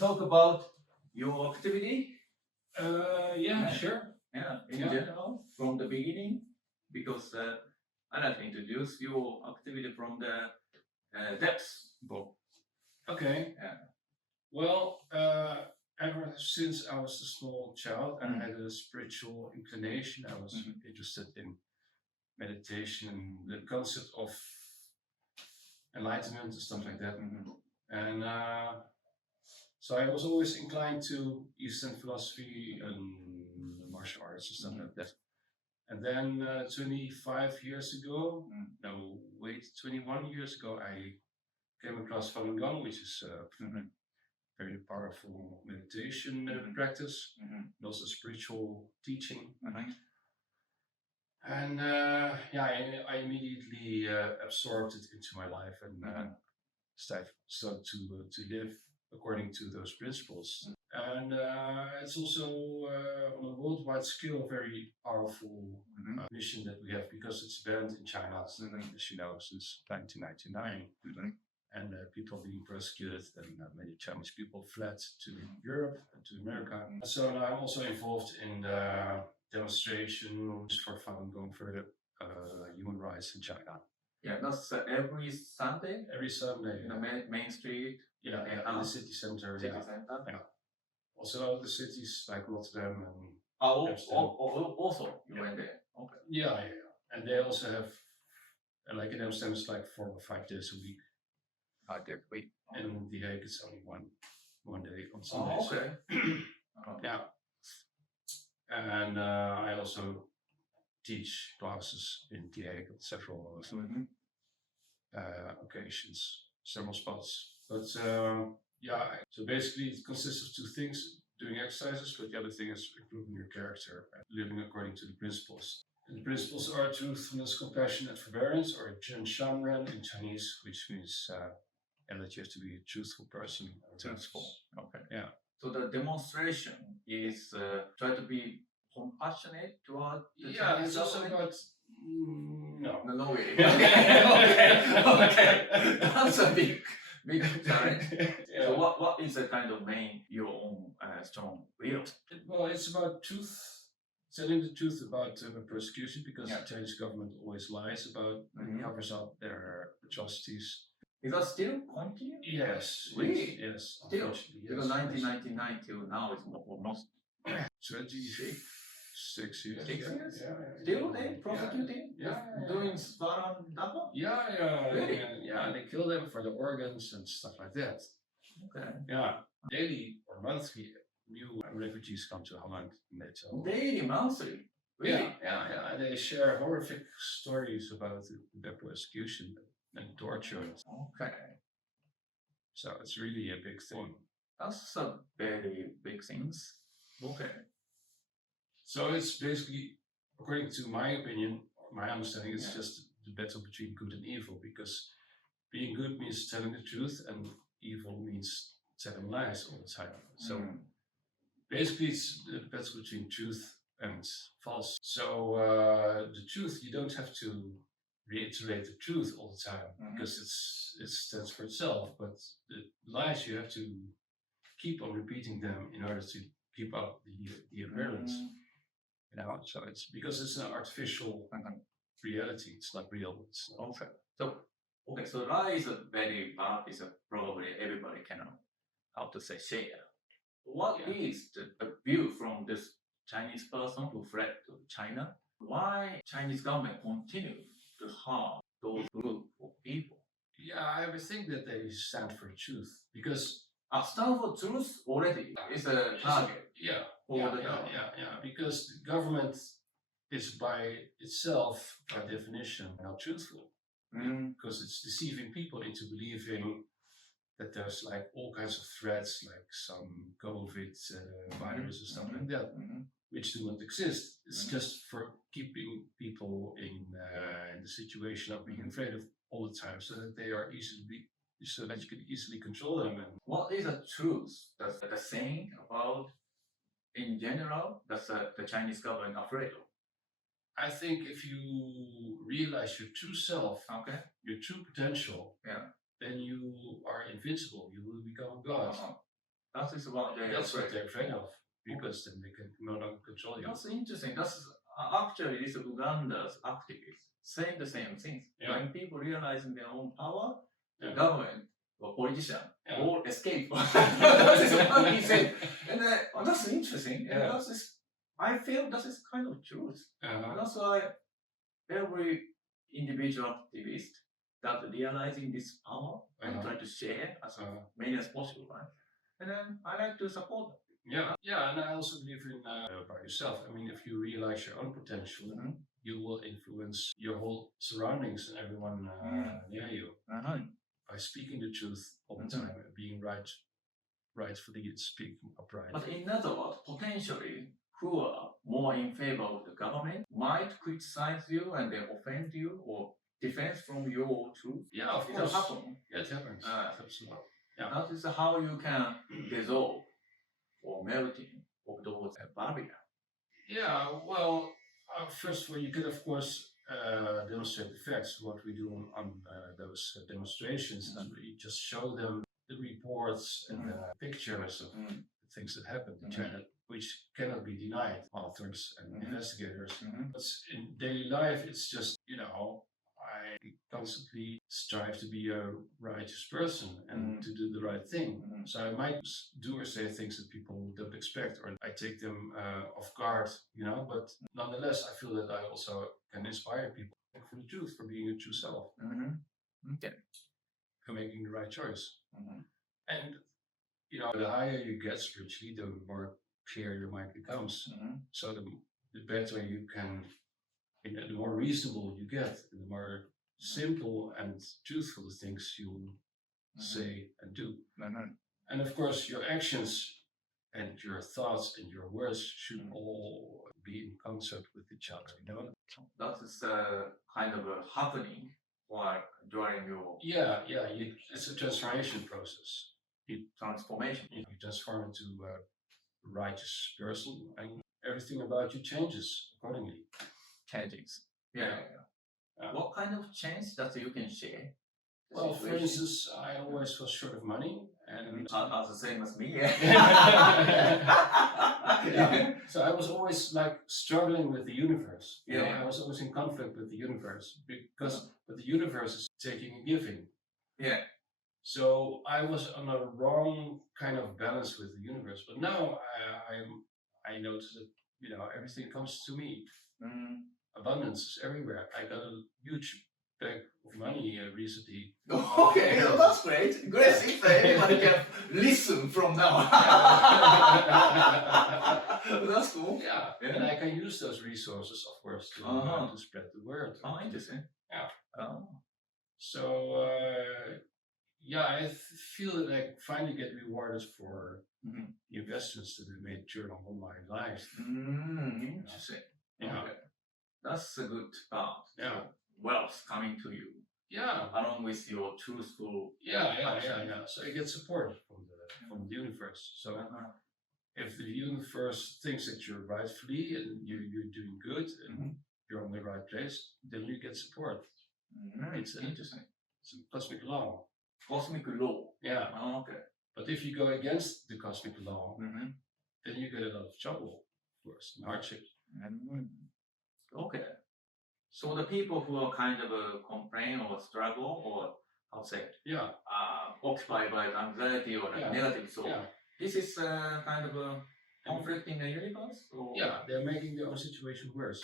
talk about your activity? Yeah, sure. Yeah, in general, from the beginning, because I'd like to introduce your activity from the depths book. Okay. Yeah. Well, ever since I was a small child, I had a spiritual inclination. I was interested in meditation and the concept of enlightenment and stuff like that. And so I was always inclined to Eastern philosophy and martial arts and stuff like that. And then 25 years ago, no, wait, 21 years ago, I came across Falun Gong, which is a very powerful meditation practice, and also spiritual teaching. And yeah, I immediately absorbed it into my life and started to live according to those principles. And it's also on a worldwide scale a very powerful mission that we have, because it's banned in China, as you know, since 1999. And people are being persecuted, and many Chinese people fled to Europe and to America. So now I'm also involved in demonstrations for Falun Gong for human rights in China. Yeah, that's every Sunday? Every Sunday. In the main street? Yeah, in the city center. Center? Yeah. Also other cities like Rotterdam and also you went there? Okay. Yeah. And they also have, like in Amsterdam, it's like 4 or 5 days a week. 5 days a week. And in the Hague, it's only one day on Sundays. Oh, okay. Yeah. And I also teach classes in the Hague at several occasions, several spots. But yeah, so basically it consists of 2 things: doing exercises, but the other thing is improving your character and living according to the principles. And the principles are truthfulness, compassion, and forbearance, or Zhen Shanren in Chinese, which means that you have to be a truthful person. Truthful. Okay. Yeah. So the demonstration is try to be compassionate toward the Yeah, Chinese it's also government? about No way. Okay. That's a big challenge. Yeah. So what is the kind of your own strong will? Well, it's about telling the truth about persecution, because the Chinese government always lies about and covers up their atrocities. Is that still continue? Yes. Really? Yes. Still? Unfortunately, yes. Because 1999 till now is almost 26 years. 6 years? Yeah. Still they prosecuting? Yeah. Doing Falun Gong? Yeah. Really? Yeah, they kill them for the organs and stuff like that. Okay. Yeah. Daily or monthly, new refugees come to Holland. Daily, monthly? Really? Yeah. They share horrific stories about their persecution and torture. Okay. So it's really a big thing. That's a very big thing. Okay. So it's basically, according to my opinion, my understanding, it's just the battle between good and evil, because being good means telling the truth and evil means telling lies all the time. So basically it's the battle between truth and false. So the truth, you don't have to reiterate the truth all the time, because it stands for itself, but the lies, you have to keep on repeating them in order to keep up the appearance. You know, so it's because it's an artificial reality. It's not real. It's okay. So lie is a very bad. Is probably everybody can how to say share. What is the view from this Chinese person who fled to China? Why Chinese government continue to harm those group of people? Yeah, I would think that they stand for truth, because stand for truth already is a target. Yeah, because the government is by itself, by definition, not truthful, because it's deceiving people into believing that there's like all kinds of threats, like some COVID virus or stuff like that, which do not exist. It's just for keeping people in the situation of being afraid of all the time, so that they are so that you can easily control them. And what is the truth? That's the saying about, in general, that's the Chinese government afraid of? I think if you realize your true self, your true potential, then you are invincible. You will become a god. That is what they That's are what afraid. they're afraid of, because then they can no longer control you. That's interesting. That's actually this Uganda's activists saying the same things. Yeah. When people realizing their own power, the Yeah. government or politician Yeah. all escape. That is what he said. And that's interesting. And Yeah. I feel that is kind of truth. Uh-huh. That's why every individual activist that realizing this power and try to share as many as possible, right? And then I like to support them. Yeah, and I also believe in by yourself. I mean, if you realize your own potential, you will influence your whole surroundings and everyone near you by speaking the truth all the time, being rightfully speaking upright. But in other words, potentially, who are more in favor of the government might criticize you and then offend you or defense from your truth. Yeah, of It course. happens. Yeah, it happens. Absolutely. Yeah. That is how you can dissolve or melting of those barrier. Yeah, well, first of all, you can, of course, demonstrate the facts. What we do on those demonstrations is we just show them the reports and the pictures of the things that happened, which cannot be denied, authors and investigators. But in daily life, it's just, I constantly strive to be a righteous person and to do the right thing. So I might do or say things that people don't expect, or I take them off guard, but nonetheless, I feel that I also can inspire people for the truth, for being a true self. Okay. For making the right choice. And, the higher you get spiritually, the more clear your mind becomes. So the better you can, the more reasonable you get, the more simple and truthful things you say and do. And of course, your actions and your thoughts and your words should all be in concert with each other. That is kind of a happening while during your it's a transformation process. transformation. You transform into a righteous person, and everything about you changes accordingly. Changes. Yeah. What kind of change that you can share? Well, for instance, I always was short of money, and as the same as me. So I was always like struggling with the universe. Yeah. I was always in conflict with the universe because the universe is taking and giving. Yeah. So I was on a wrong kind of balance with the universe. But now I notice that everything comes to me. Abundance is everywhere. I got a huge bag of money recently. Okay, that's great. Great thing that everybody can listen from now. That's cool. Yeah, and I can use those resources, of course, to spread the word. Oh, interesting. Yeah. So I feel that I finally get rewarded for the investments that I made during all my life. Interesting. Yeah. Okay. That's a good part. Yeah. Wealth coming to you. Yeah. Along with your truthful. Yeah. So you get support from the universe. So if the universe thinks that you're rightfully and you're doing good and you're on the right place, then you get support. It's interesting. It's a cosmic law. Cosmic law. Yeah. Okay. But if you go against the cosmic law, then you get a lot of trouble, of course, and hardship. Okay. So the people who are kind of complain or struggle or how to say occupied by anxiety or negative thought. This is kind of a conflict in the universe? Or? Yeah, they're making their own situation worse.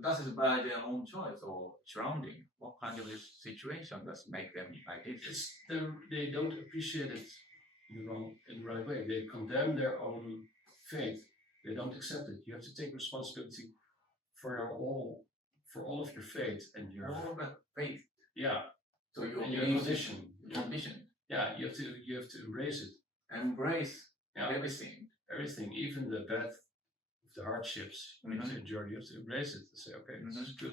That is by their own choice or surrounding. What kind of situation does make them like this? They don't appreciate it in the right way. They condemn their own faith. They don't accept it. You have to take responsibility for all of your faith and your all of that faith. Yeah. So your condition. Yeah, you have to embrace it. Embrace everything. Everything, even the bad, the hardships you have to endure. You have to embrace it and say, okay, this is good.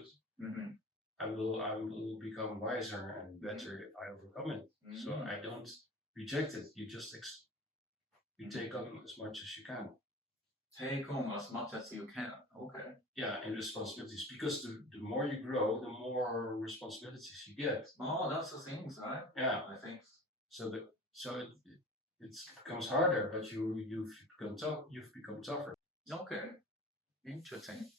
I will become wiser and better if I overcome it. So I don't reject it. You just you take on as much as you can. Take on as much as you can. Okay. Yeah, and responsibilities, because the more you grow, the more responsibilities you get. Oh, that's the thing, right? Yeah, I think so. it becomes harder, but you've become tough. You've become tougher. Okay, interesting.